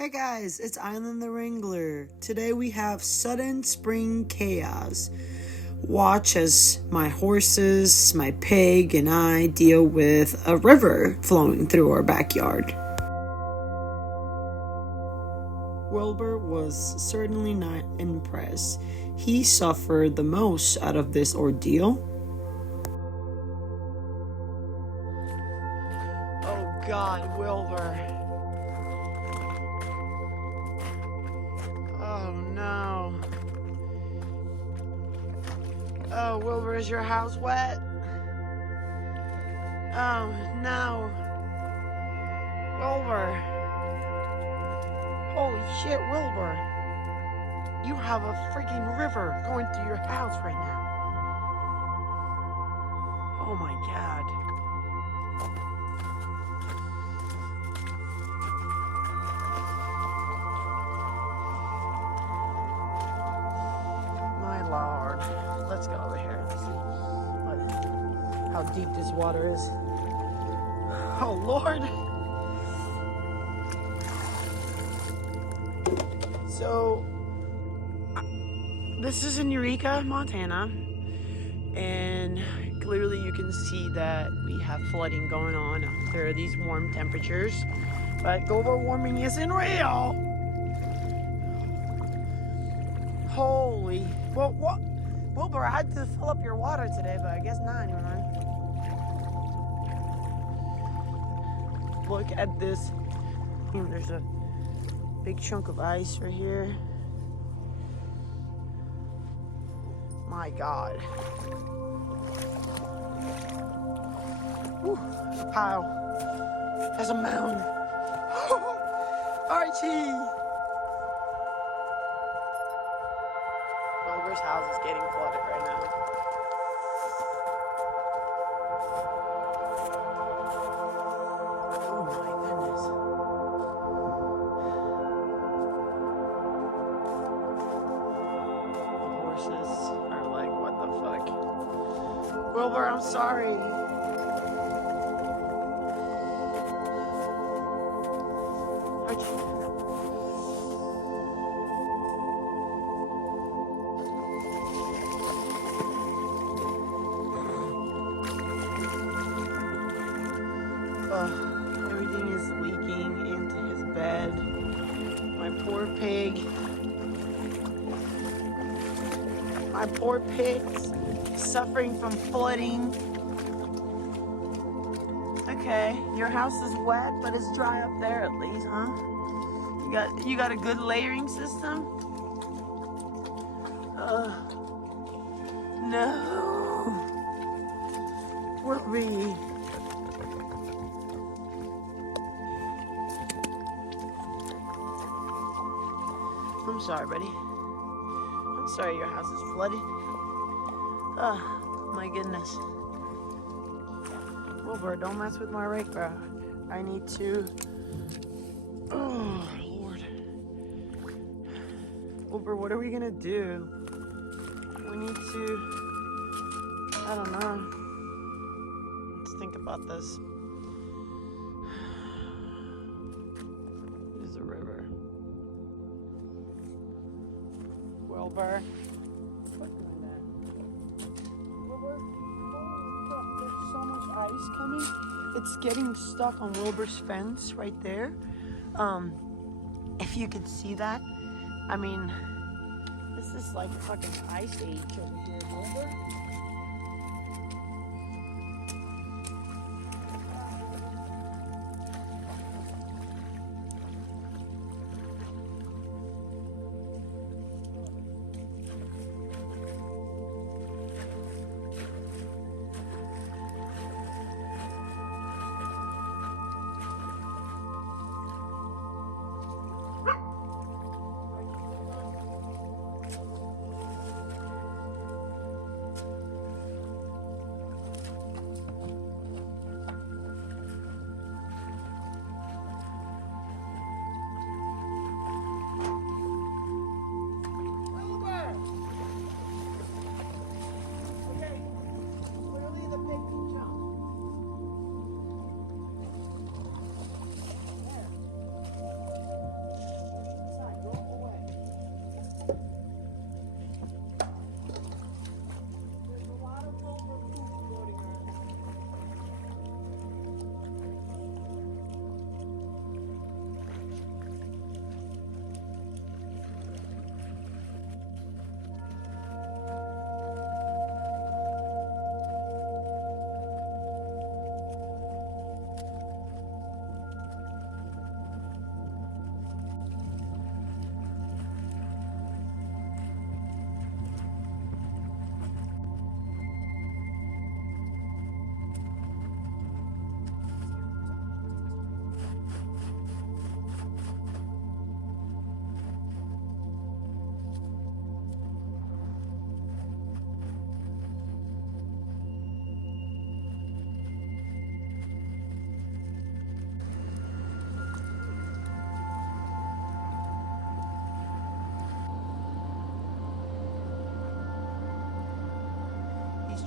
Hey guys, it's Island the Wrangler. Today we have sudden spring chaos. Watch as my horses, my pig, and I deal with a river flowing through our backyard. Wilbur was certainly not impressed. He suffered the most out of this ordeal. Oh God, Wilbur. Oh no. Oh, Wilbur, is your house wet? Oh no. Wilbur. Holy shit, Wilbur. You have a freaking river going through your house right now. Oh my God. My Lord. Let's go over here and see how deep this water is. Oh Lord. So, this is in Eureka, Montana, and clearly you can see that we have flooding going on. There are these warm temperatures, but global warming isn't real. Holy, well, what? Wilbur, I had to fill up your water today, but I guess not anymore. Look at this. There's a big chunk of ice right here. My God. Whew, pile. There's a mound. Archie! Wilbur's house is getting flooded right now. Oh my goodness. The horses are like, what the fuck? Wilbur, I'm sorry. Everything is leaking into his bed. My poor pig. My poor pig's suffering from flooding. Okay, your house is wet, but it's dry up there at least, huh? You got a good layering system? No. Wilbur. I'm sorry, buddy. I'm sorry your house is flooded. Oh, my goodness. Wilbur, don't mess with my rake, bro. I need to... Oh, Lord. Wilbur, what are we gonna do? We need to... I don't know. Let's think about this. There's a river. Wilbur. What's in there? Wilbur, holy fuck, there's so much ice coming. It's getting stuck on Wilbur's fence right there. If you could see that. I mean, this is like fucking ice age over here, Wilbur.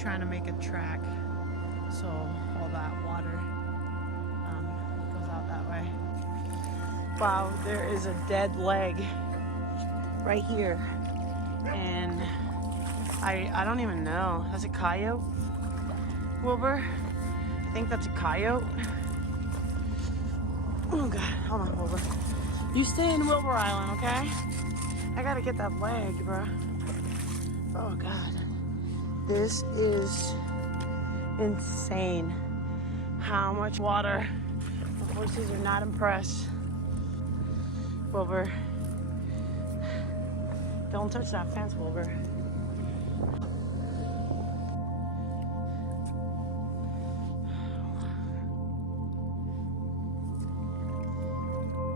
trying to make a track, so all that water goes out that way. Wow, there is a dead leg right here, and I don't even know. That's a coyote, Wilbur? I think that's a coyote. Oh God, hold on, Wilbur. You stay in Wilbur Island, okay? I gotta get that leg, bro. Oh God, this is insane. How much water? The horses are not impressed. Wilbur, don't touch that fence, Wilbur.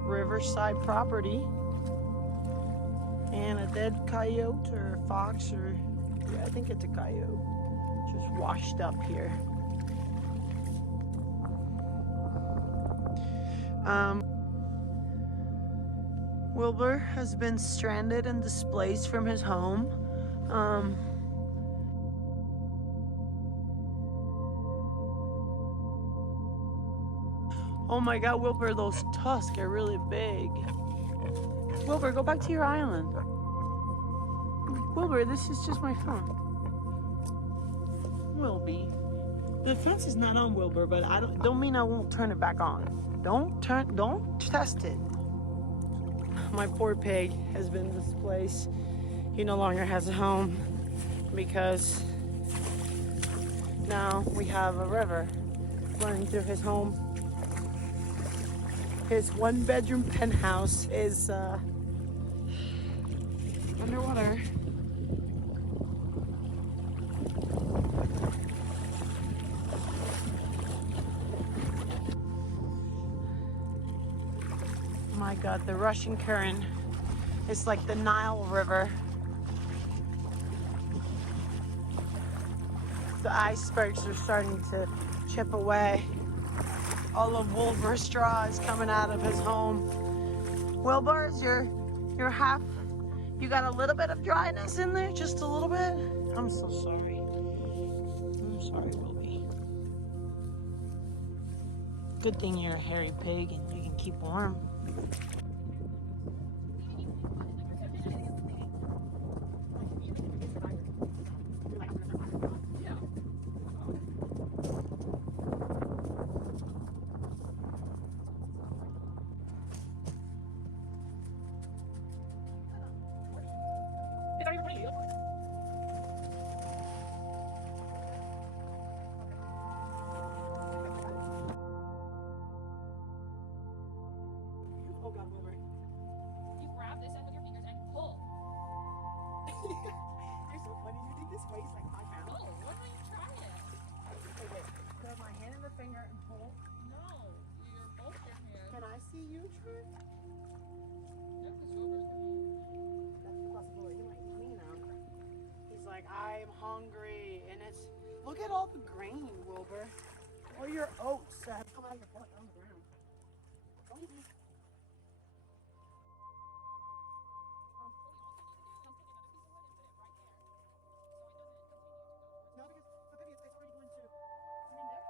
Riverside property, and a dead coyote or fox, or yeah, I think it's a coyote, just washed up here. Wilbur has been stranded and displaced from his home. Oh my God, Wilbur, those tusks are really big. Wilbur, go back to your island. Wilbur, this is just my phone. Wilby. The fence is not on, Wilbur, but I don't mean I won't turn it back on. Don't test it. My poor pig has been displaced. He no longer has a home because now we have a river running through his home. His 1-bedroom penthouse is underwater. My God, the rushing current is like the Nile River. The icebergs are starting to chip away. All of Wilbur's straw is coming out of his home. Wilbur, you're half, you got a little bit of dryness in there, just a little bit. I'm so sorry. I'm sorry, Wilby. Good thing you're a hairy pig and you can keep warm. Oh God, Wilbur. You grab this end with your fingers and pull. You're so funny. You think this weighs like 5 pounds? No, why don't you try it? Okay, put my hand in the finger and pull. No, you're both your hands. Can I see you try? Yeah, because shoulders can be. That's the possibility. He might eat me now. He's like, I'm hungry, and it's. Look at all the grain, Wilbur. Or your oats that have come out of your butt on the ground. Don't eat me. No, because the baby it's already going to. You mean there?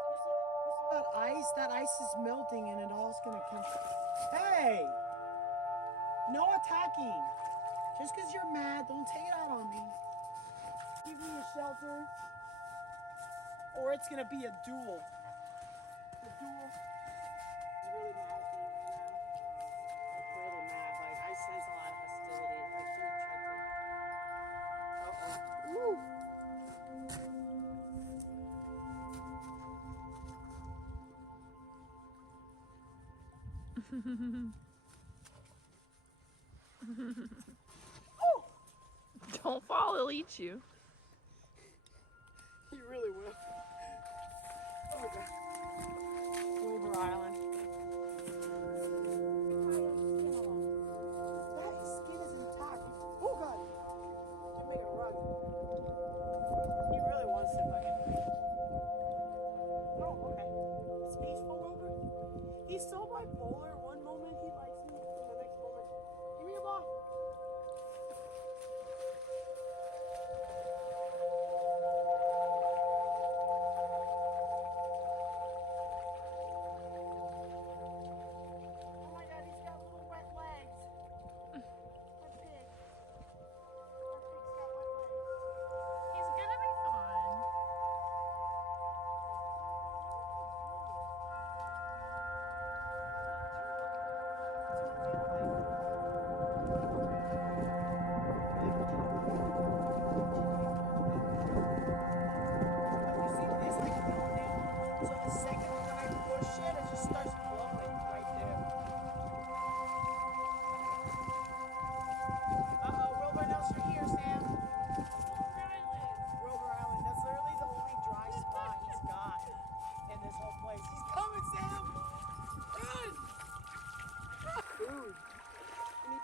That's it. You see that ice? That ice is melting, and it all's gonna come. Hey! No attacking. Just because you're mad, don't take it out on me. Give me a shelter, or it's gonna be a duel. The duel is really mad at me right now. Like really mad. Like I sense a lot of hostility. Like he tried to. Woo! Oh! Don't fall, it'll eat you. He really will. Oh God. Wilbur Island. That skin is intact. Oh God. Should make a rug. He really wants to fucking. Oh, okay. It's peaceful, Wilbur. He's so bipolar. One moment he likes me, and the next moment, give me your ball.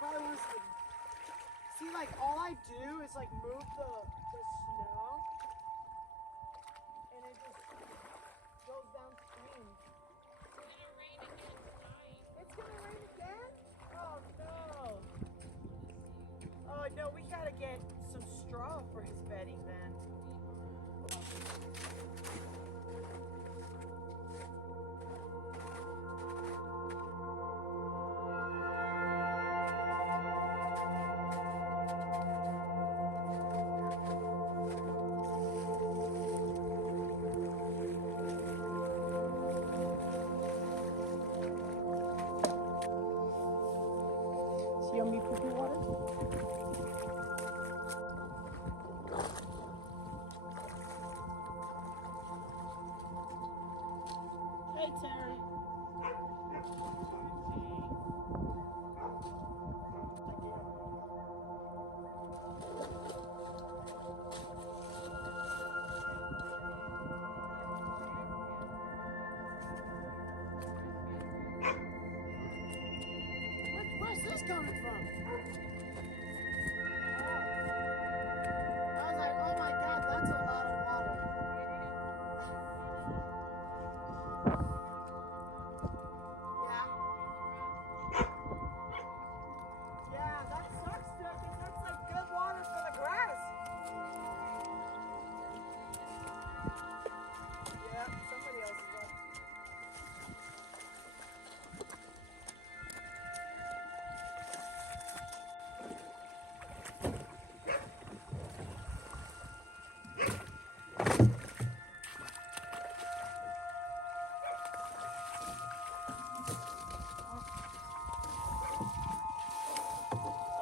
probably wants to. See, like all I do is like move the snow, and it just goes downstream. It's gonna rain again? Oh no! Oh no, we gotta get some straw for his bedding then. See yummy poopy water? Hey Terry. Where's this coming from? I was like, oh my god, that's a lot of water. Yeah. Yeah, that sucks, dude, because that's like good water for the grass. Yeah, somebody else is up.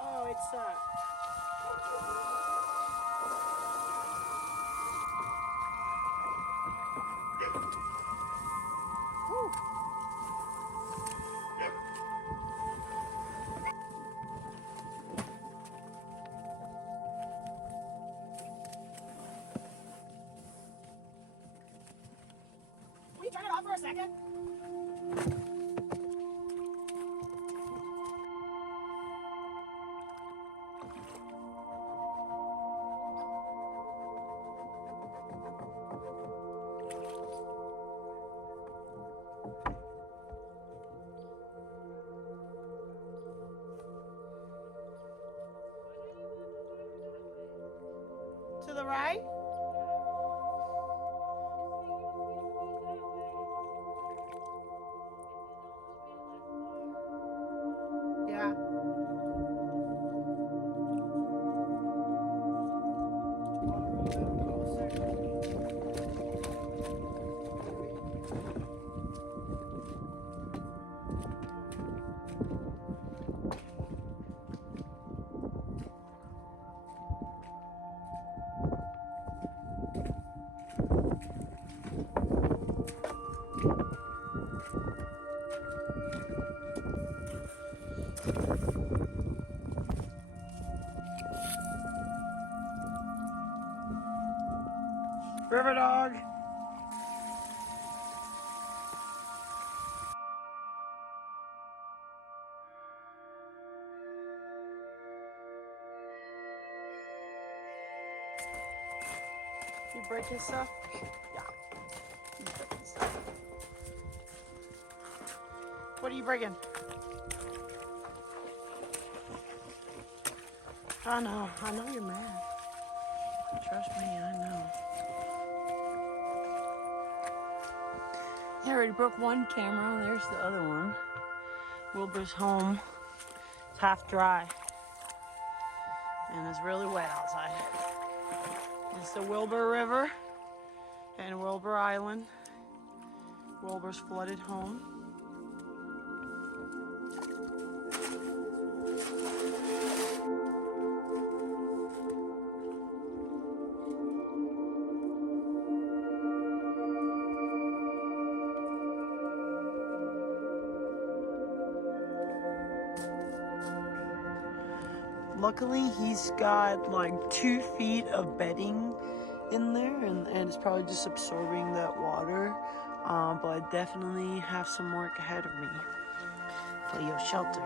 Oh, it's whew. Can you turn it off for a second? To the right? Yeah. River dog. You break his stuff? Yeah. He's breaking stuff. What are you breaking? I know you're mad. Trust me, I know. I already broke one camera, there's the other one. Wilbur's home. It's half dry. And it's really wet outside. It's the Wilbur River and Wilbur Island. Wilbur's flooded home. Luckily, he's got like 2 feet of bedding in there, and it's probably just absorbing that water. But I definitely have some work ahead of me for your shelter.